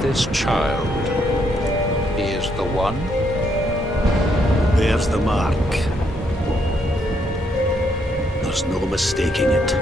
This child, he is the one? There's the mark. There's no mistaking it.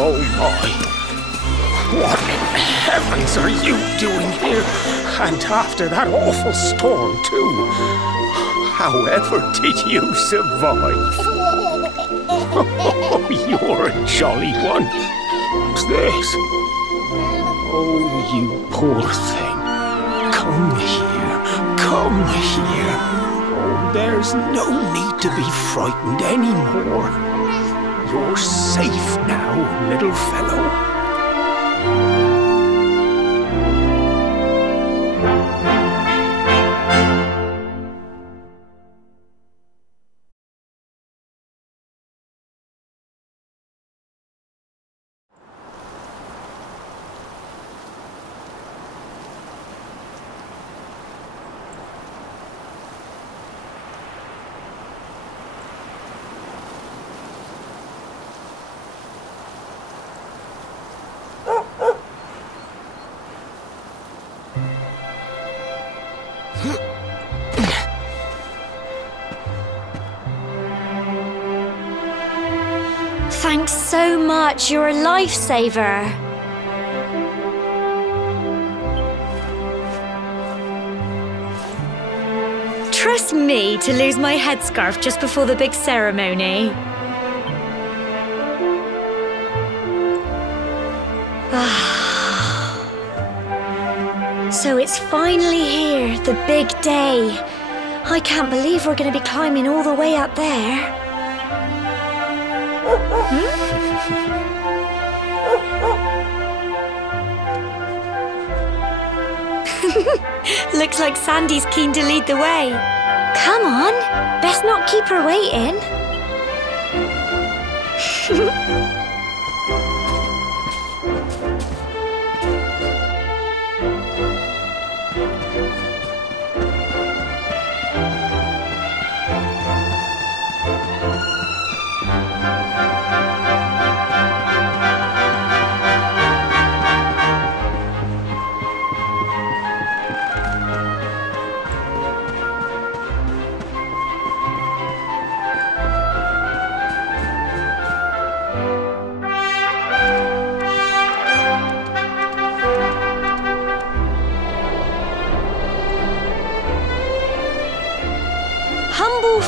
Oh my! What in heavens are you doing here? And after that awful storm, too. However did you survive? Oh, you're a jolly one. What's this? Oh, you poor thing. Come here. Come here. Oh, there's no need to be frightened anymore. You're safe now, little fellow. Thanks so much, you're a lifesaver. Trust me to lose my headscarf just before the big ceremony. So it's finally here, the big day. I can't believe we're going to be climbing all the way up there. Looks like Sandy's keen to lead the way. Come on, best not keep her waiting.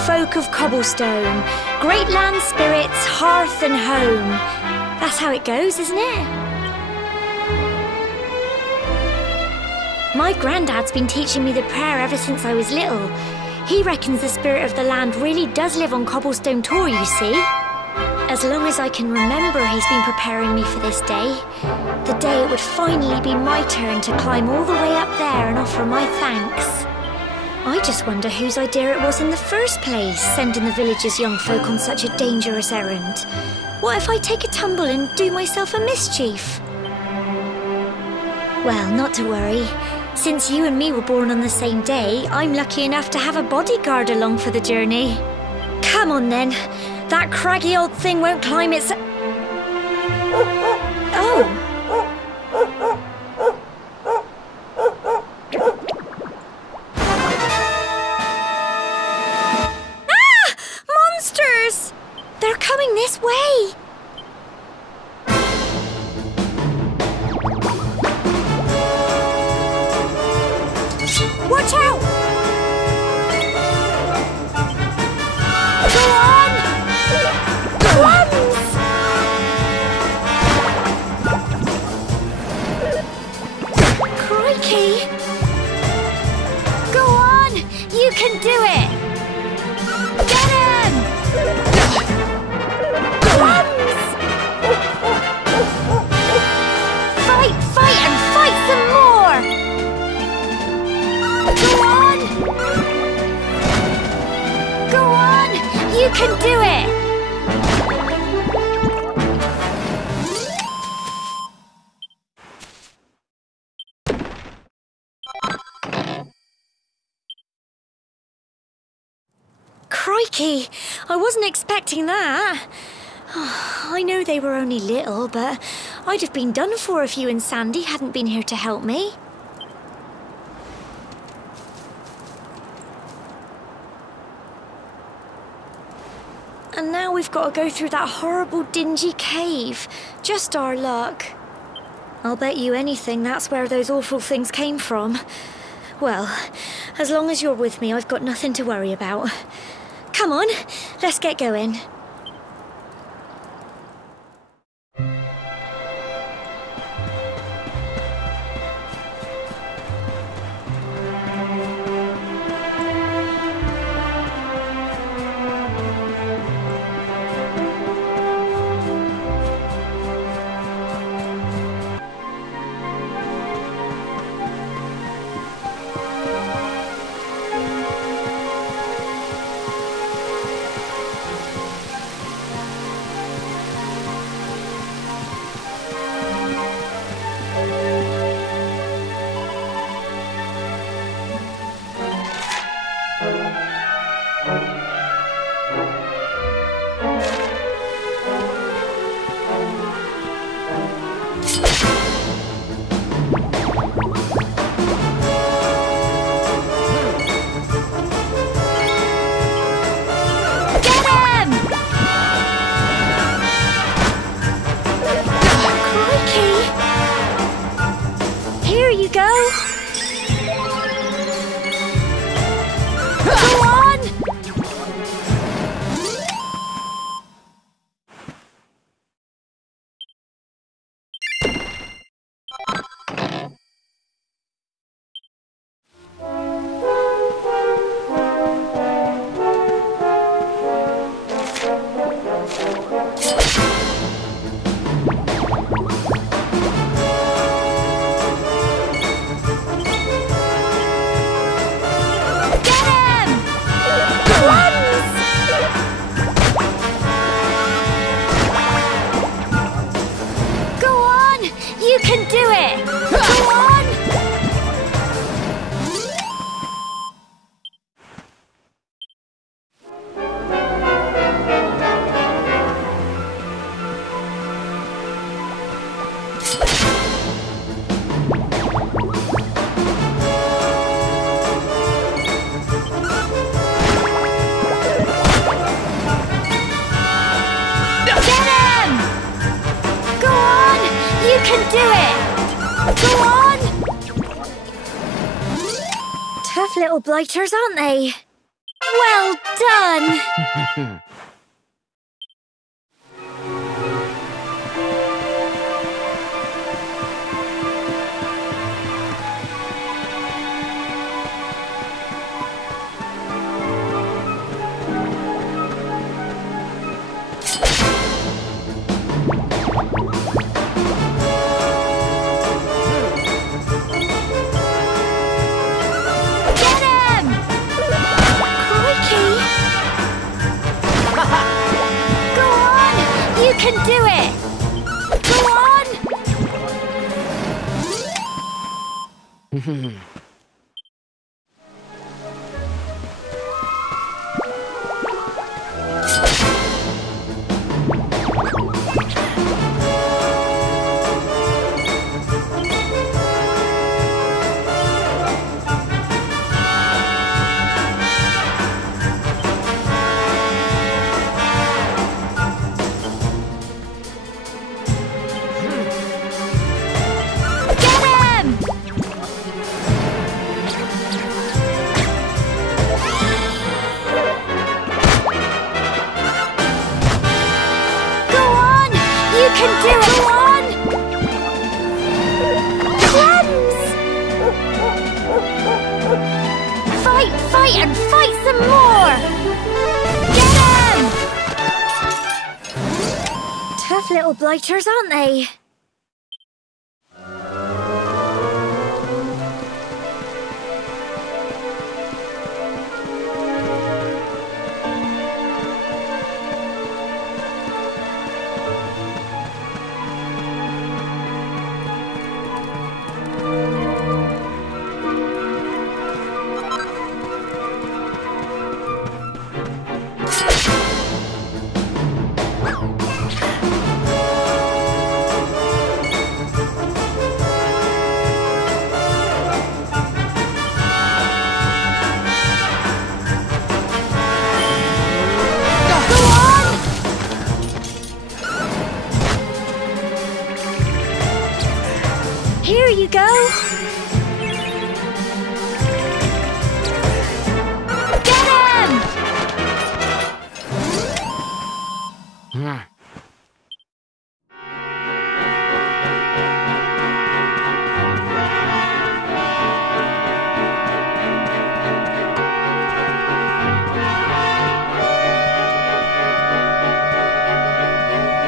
folk of Cobblestone, great land spirits, hearth and home. That's how it goes, isn't it? My granddad's been teaching me the prayer ever since I was little. He reckons the spirit of the land really does live on Cobblestone Tor, you see. As long as I can remember, he's been preparing me for this day. The day it would finally be my turn to climb all the way up there and offer my thanks. I just wonder whose idea it was in the first place, sending the village's young folk on such a dangerous errand. What if I take a tumble and do myself a mischief? Well, not to worry. Since you and me were born on the same day, I'm lucky enough to have a bodyguard along for the journey. Come on then. That craggy old thing won't climb its... Oh! Ah! Monsters! They're coming this way! Watch out! Go on! Runs! Crikey! Go on! You can do it! Get him! Runs! Fight, fight, and fight some more! Go on! Go on! You can do it! Crikey! I wasn't expecting that. I know they were only little, but I'd have been done for if you and Sandy hadn't been here to help me. And now we've got to go through that horrible dingy cave. Just our luck. I'll bet you anything that's where those awful things came from. Well, as long as you're with me, I've got nothing to worry about. Come on, let's get going. Tough little blighters, aren't they? Well done! You can do it! Go on! You can do it! Go on! Cleanse! Fight and fight some more! Get him! Tough little blighters, aren't they? Here you go! Get him!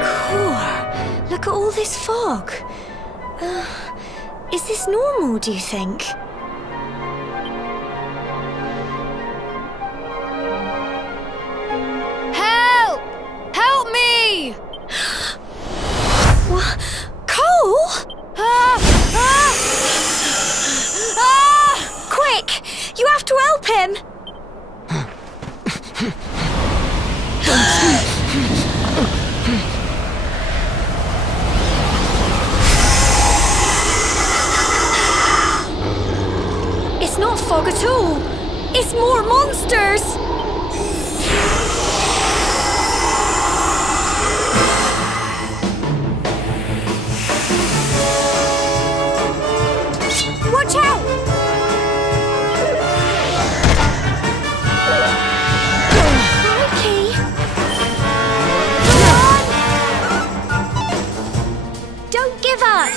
Cool. Look at all this fog. Is this normal, do you think? Help! Help me! What? Cole? Quick! You have to help him! It's not fog at all. It's more monsters. Watch out! Crikey! Come on! Don't give up!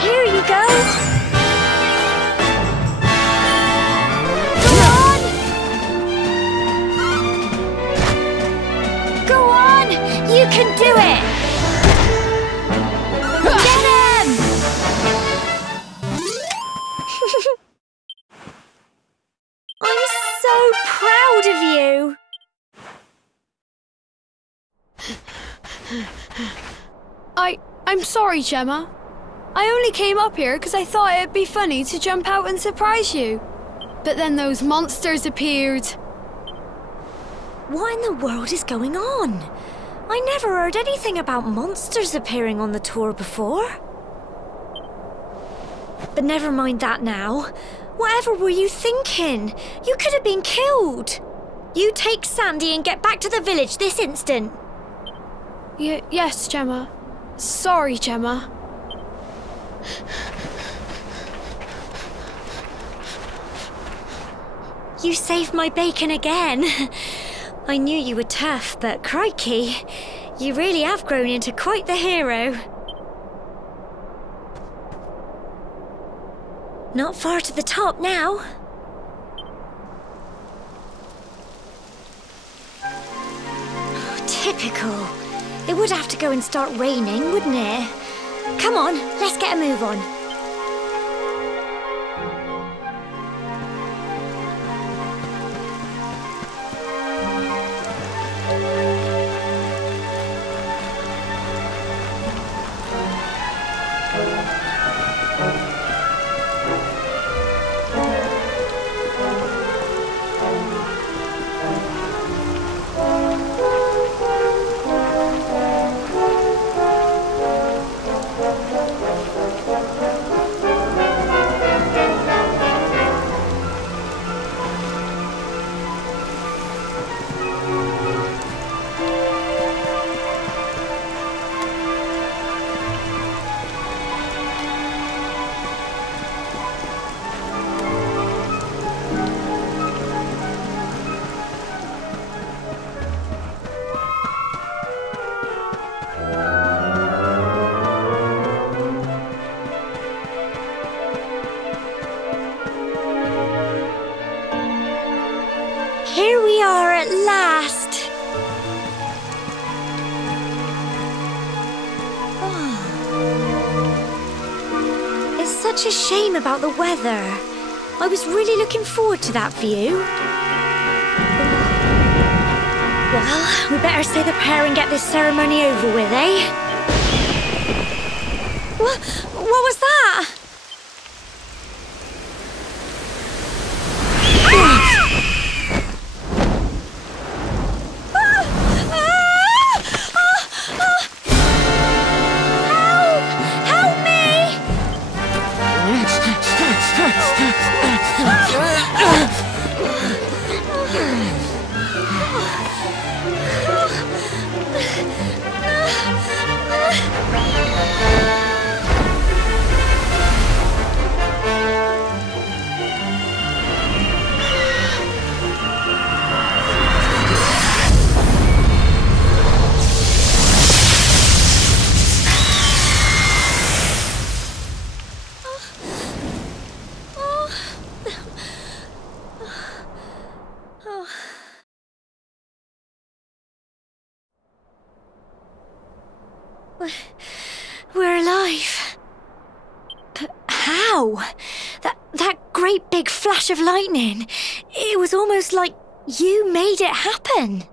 Here you go! Go on! Go on! You can do it! Get him! I'm so proud of you! I'm sorry, Gemma. I only came up here because I thought it'd be funny to jump out and surprise you. But then those monsters appeared. What in the world is going on? I never heard anything about monsters appearing on the tour before. But never mind that now. Whatever were you thinking? You could have been killed. You take Sandy and get back to the village this instant. Yes, Gemma. Sorry, Gemma. You saved my bacon again. I knew you were tough, but crikey, you really have grown into quite the hero. Not far to the top now. Typical. It would have to go and start raining, wouldn't it? Come on, let's get a move on. Here we are at last. Oh. It's such a shame about the weather. I was really looking forward to that view. Well, we better say the prayer and get this ceremony over with, eh? What was that? We're alive. But how? That great big flash of lightning. It was almost like you made it happen.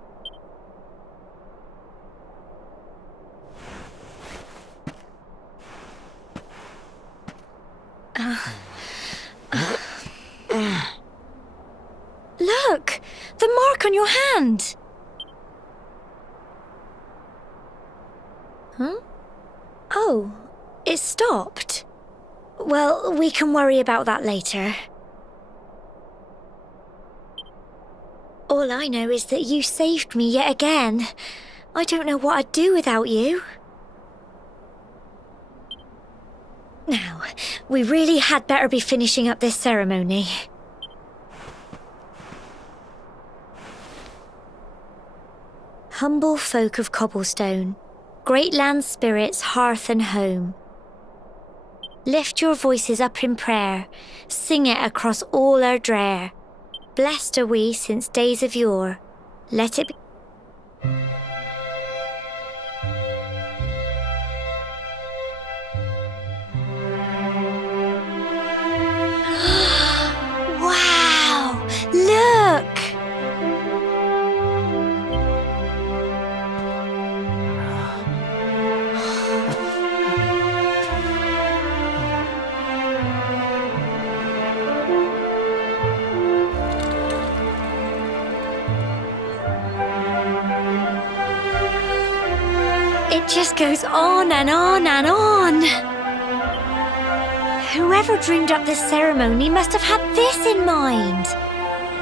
Look! The mark on your hand! Huh? Oh, it stopped. Well, we can worry about that later. All I know is that you saved me yet again. I don't know what I'd do without you. Now, we really had better be finishing up this ceremony. Humble folk of Cobblestone, great land spirits, hearth and home. Lift your voices up in prayer, sing it across all our drear. Blessed are we since days of yore, let it be. Wow, look! It just goes on and on and on. Whoever dreamed up this ceremony must have had this in mind.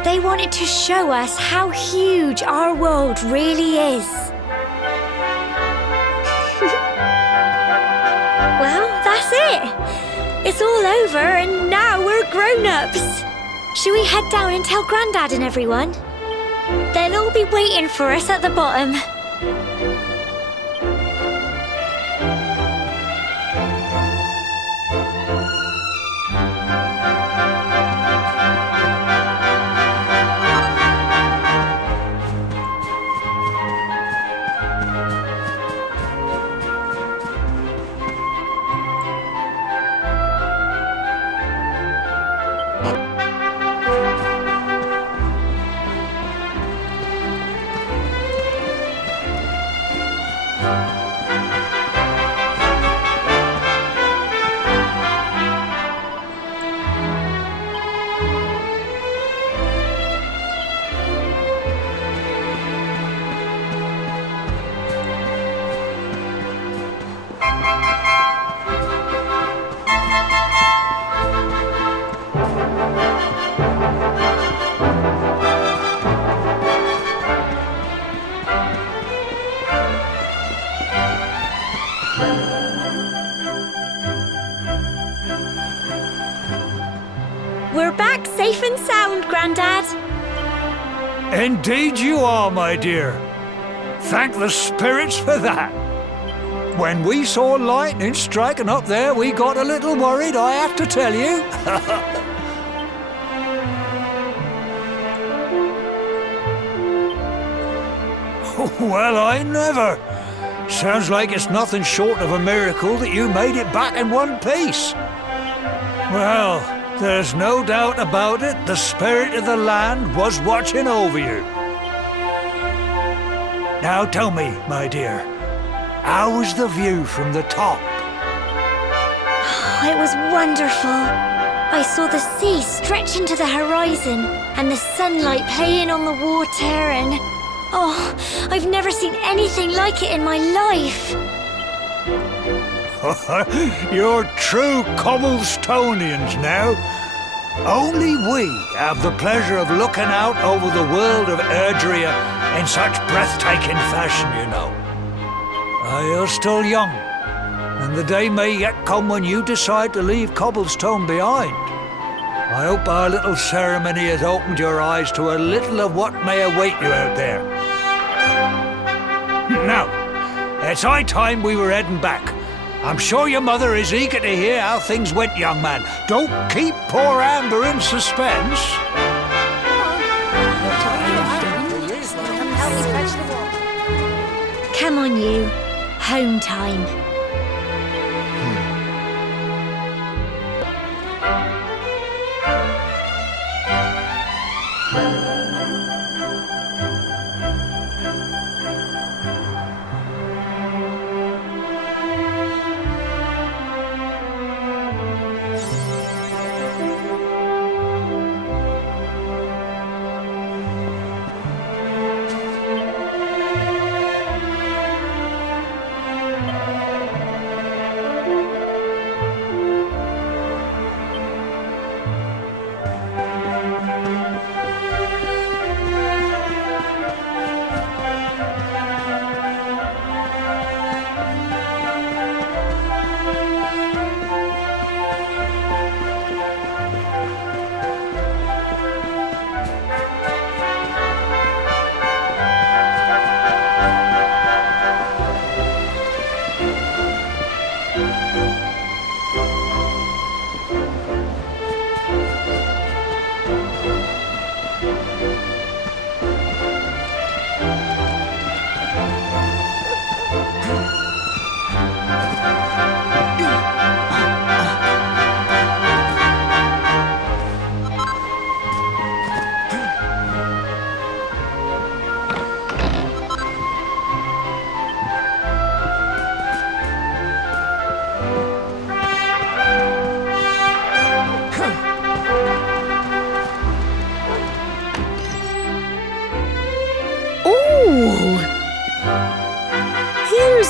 They wanted to show us how huge our world really is. It's all over and now we're grown-ups. Shall we head down and tell Grandad and everyone? They'll all be waiting for us at the bottom. We're back safe and sound, Grandad. Indeed you are, my dear. Thank the spirits for that. When we saw lightning striking up there, we got a little worried, I have to tell you. Well, I never. Sounds like it's nothing short of a miracle that you made it back in one piece. Well, there's no doubt about it, the spirit of the land was watching over you. Now tell me, my dear, how was the view from the top? It was wonderful. I saw the sea stretch into the horizon and the sunlight playing on the water and... Oh, I've never seen anything like it in my life. You're true Cobblestonians now. Only we have the pleasure of looking out over the world of Erdrea in such breathtaking fashion, you know. You're still young, and the day may yet come when you decide to leave Cobblestone behind. I hope our little ceremony has opened your eyes to a little of what may await you out there. Now, it's high time we were heading back. I'm sure your mother is eager to hear how things went, young man. Don't keep poor Amber in suspense. Come on, you. Home time.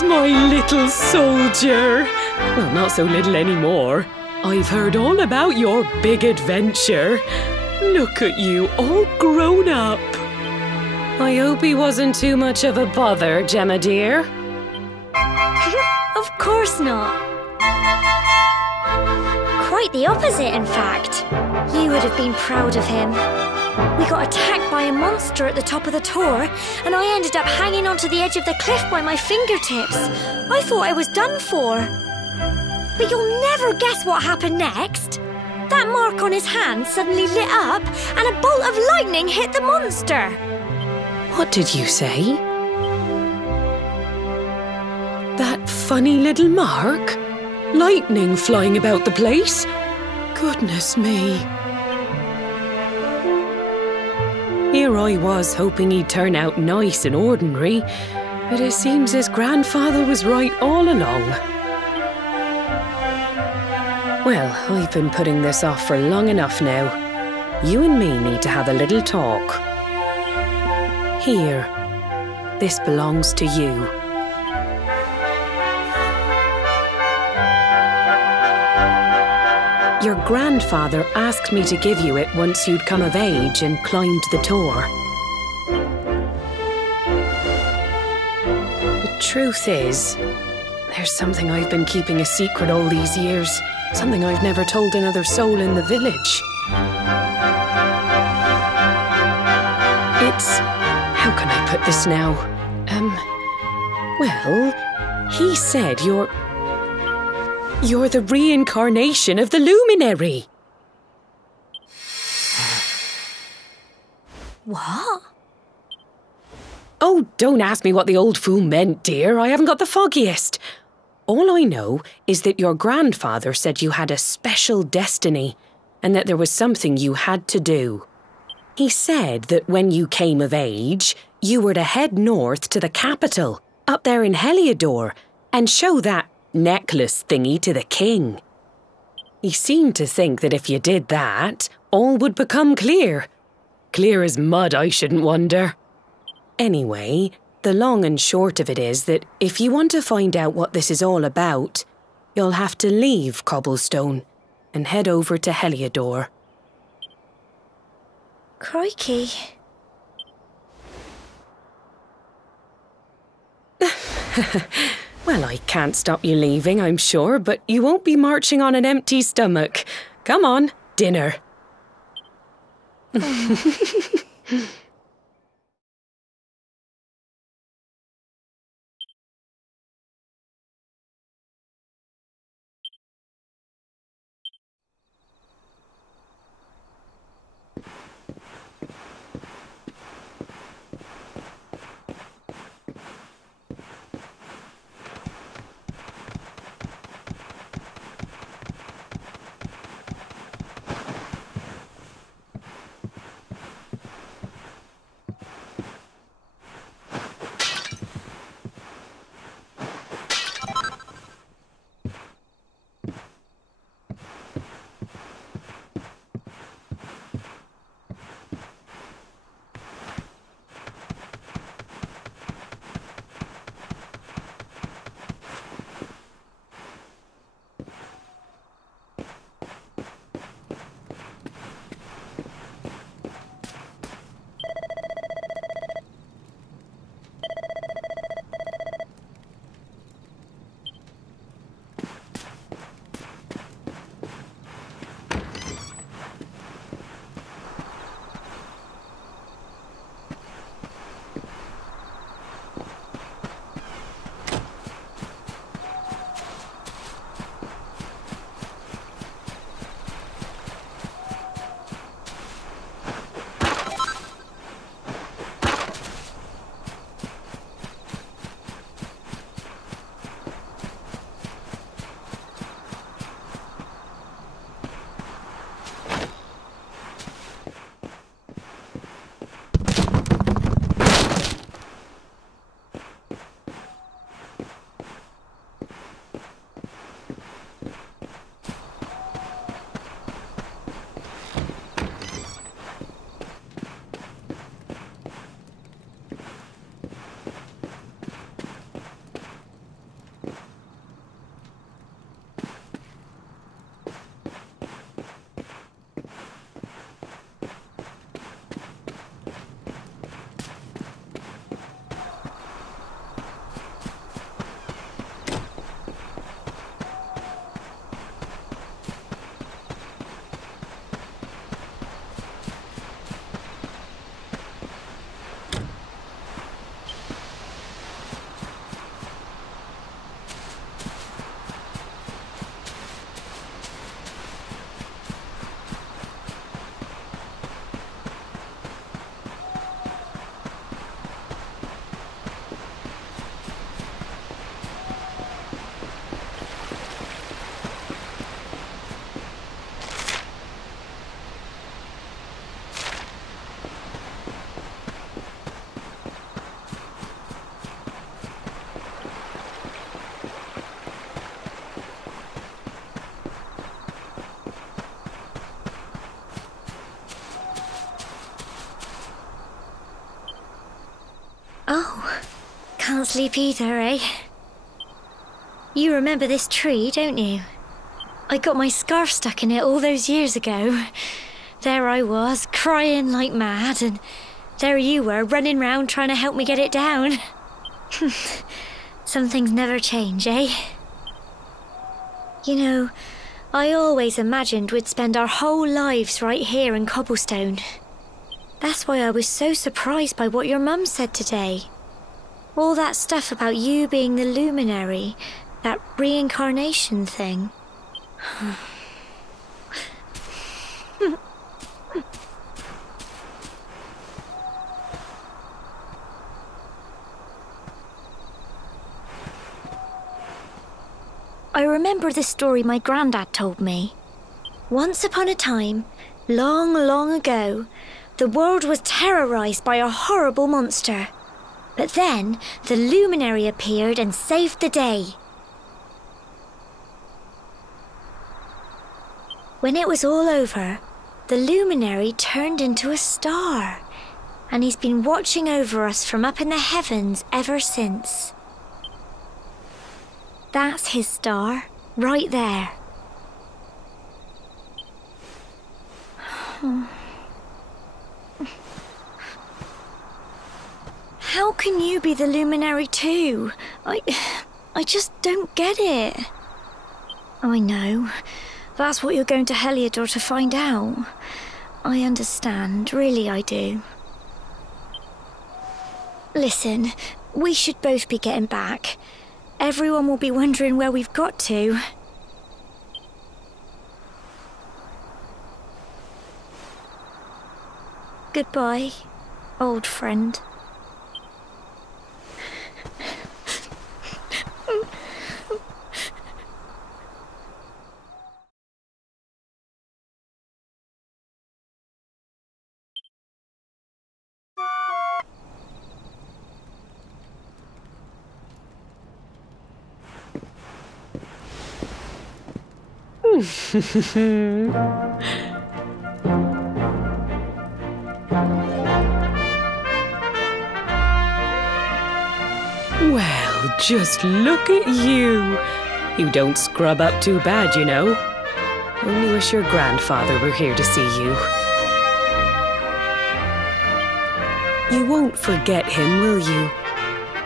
My little soldier. Well, not so little anymore. I've heard all about your big adventure. Look at you, all grown up. I hope he wasn't too much of a bother, Gemma dear. Of course not. Quite the opposite, in fact. You would have been proud of him. We got attacked by a monster at the top of the tor, and I ended up hanging onto the edge of the cliff by my fingertips. I thought I was done for. But you'll never guess what happened next. That mark on his hand suddenly lit up, and a bolt of lightning hit the monster. What did you say? That funny little mark? Lightning flying about the place? Goodness me. Here I was hoping he'd turn out nice and ordinary, but it seems his grandfather was right all along. Well, I've been putting this off for long enough now. You and me need to have a little talk. Here, this belongs to you. Your grandfather asked me to give you it once you'd come of age and climbed the tor. The truth is, there's something I've been keeping a secret all these years. Something I've never told another soul in the village. It's... how can I put this now? Well, he said you're the reincarnation of the luminary. What? Oh, don't ask me what the old fool meant, dear. I haven't got the foggiest. All I know is that your grandfather said you had a special destiny and that there was something you had to do. He said that when you came of age, you were to head north to the capital, up there in Heliodor, and show that necklace thingy to the king. He seemed to think that if you did that, all would become clear. Clear as mud, I shouldn't wonder. Anyway, the long and short of it is that if you want to find out what this is all about, you'll have to leave Cobblestone and head over to Heliodor. Crikey. Well, I can't stop you leaving, I'm sure, but you won't be marching on an empty stomach. Come on, dinner. can't sleep either, eh? You remember this tree, don't you? I got my scarf stuck in it all those years ago. There I was, crying like mad, and there you were, running round trying to help me get it down. Some things never change, eh? You know, I always imagined we'd spend our whole lives right here in Cobblestone. That's why I was so surprised by what your mum said today. All that stuff about you being the luminary, that reincarnation thing. I remember the story my granddad told me. Once upon a time, long, long ago, the world was terrorized by a horrible monster. But then, the luminary appeared and saved the day. When it was all over, the luminary turned into a star, and he's been watching over us from up in the heavens ever since. That's his star, right there. How can you be the luminary too? I just don't get it. I know. That's what you're going to Heliodor to find out. I understand, really I do. Listen, we should both be getting back. Everyone will be wondering where we've got to. Goodbye, old friend. Well, just look at you. You don't scrub up too bad, you know. Only wish your grandfather were here to see you. You won't forget him, will you?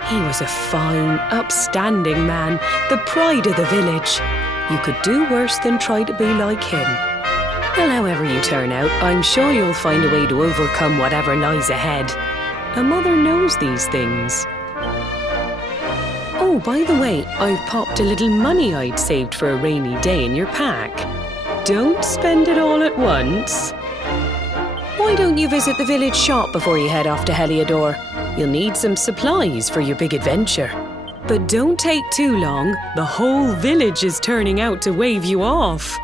He was a fine, upstanding man, the pride of the village. You could do worse than try to be like him. Well, however you turn out, I'm sure you'll find a way to overcome whatever lies ahead. A mother knows these things. Oh, by the way, I've popped a little money I'd saved for a rainy day in your pack. Don't spend it all at once. Why don't you visit the village shop before you head off to Heliodor? You'll need some supplies for your big adventure. But don't take too long. The whole village is turning out to wave you off.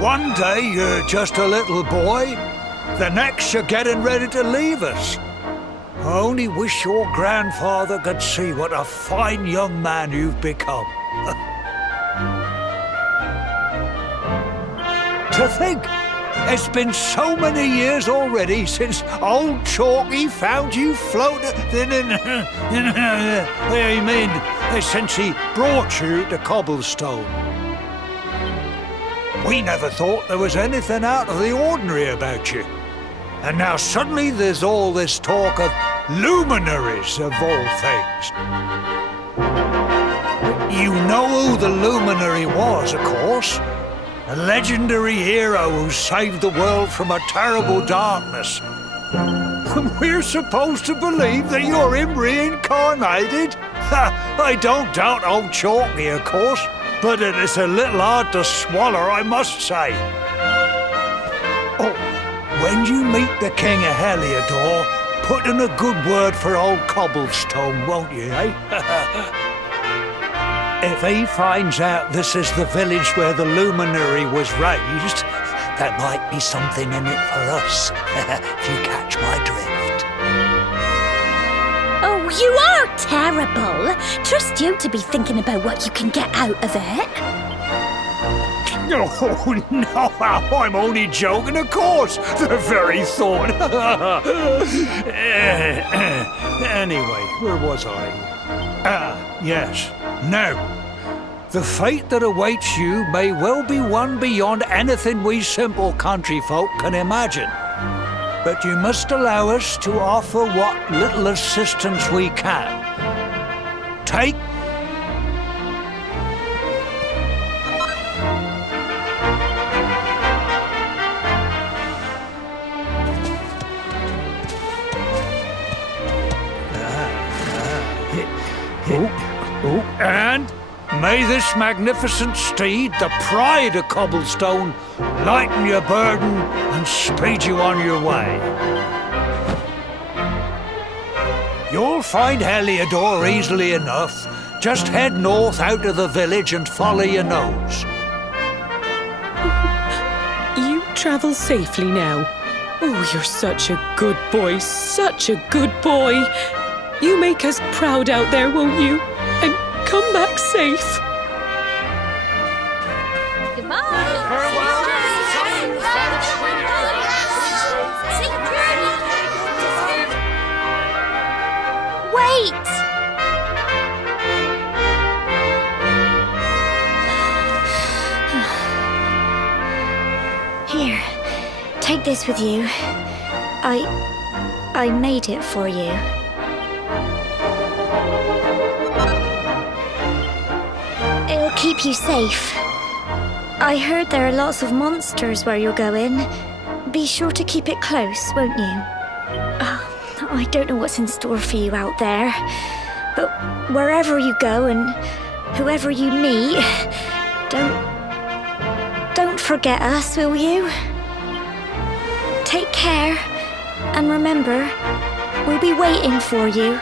One day you're just a little boy, the next you're getting ready to leave us. I only wish your grandfather could see what a fine young man you've become. To think, it's been so many years already since old Chalky found you floating since he brought you to Cobblestone. We never thought there was anything out of the ordinary about you. And now suddenly there's all this talk of luminaries of all things. You know who the luminary was, of course. A legendary hero who saved the world from a terrible darkness. And we're supposed to believe that you're him reincarnated? I don't doubt old Chalky, of course, but it is a little hard to swallow, I must say. Oh, when you meet the King of Heliodor, put in a good word for old Cobblestone, won't you, eh? If he finds out this is the village where the luminary was raised, there might be something in it for us, if you catch my drift. Oh, you are terrible. Trust you to be thinking about what you can get out of it. Oh, no, I'm only joking, of course. The very thought. Anyway, where was I? Yes. Now, the fate that awaits you may well be one beyond anything we simple country folk can imagine. But you must allow us to offer what little assistance we can. Take and may this magnificent steed, the pride of Cobblestone, lighten your burden and speed you on your way. You'll find Heliodor easily enough. Just head north out of the village and follow your nose. You travel safely now. Oh, you're such a good boy, such a good boy. You make us proud out there, won't you? And come back safe. Goodbye. Wait! Here, take this with you. I made it for you. It'll keep you safe. I heard there are lots of monsters where you're going. Be sure to keep it close, won't you? Oh, I don't know what's in store for you out there, but wherever you go and whoever you meet, don't forget us, will you? Take care, and remember, we'll be waiting for you.